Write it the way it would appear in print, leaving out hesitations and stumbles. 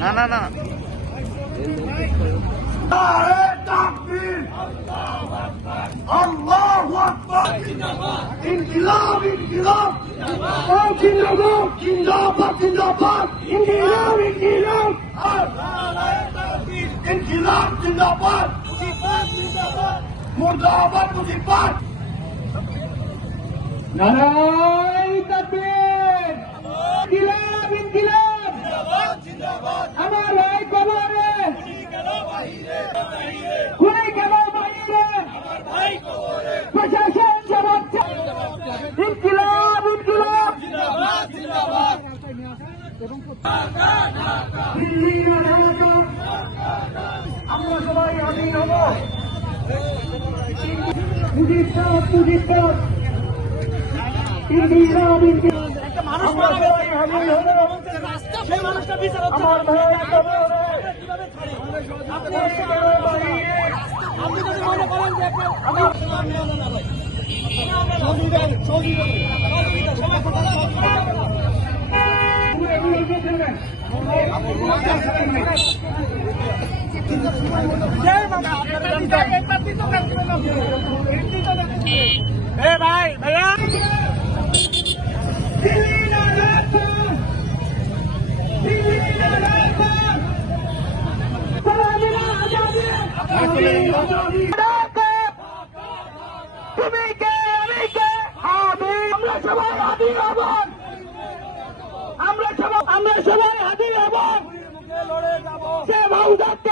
না না না আল্লাহু আকবার ইনকিলাব ইনকিলাব জিন্দাবাদ জিন্দাবাদ জিন্দাবাদ ইনকিলাব ইনকিলাব ইনকিলাব জিন্দাবাদ মুর্দাবাদ মুজিবাদ নারায়ে তাকবীর ইনকিলাব ইনকিলাব জিন্দাবাদ আমার ভাই কবরে খুনি কেন বাইরে আমার ভাই কবরে প্রশাসন জবাব ইনকিলাব ইনকিলাব জিন্দাবাদ জিন্দাবাদ আমরা সবাই আমিন হব মুজিবাদ মুজিবাদ ইনকিলাব ইনকিলাব একটা মানুষ মারা গেছে আমিন হব সেই মানুষটা বিচার হচ্ছে আমার ভাই কবরে কিভাবে ছাড়ে আপনি আপনি যদি মনে করেন যে আমার না ভাই সহযোগিতা সবাই ভাই ভাইয়া তুমি কে আমি কে আমরা সবাই হাজির হব আমরা সবাই হাজির হব সে ভাউজাত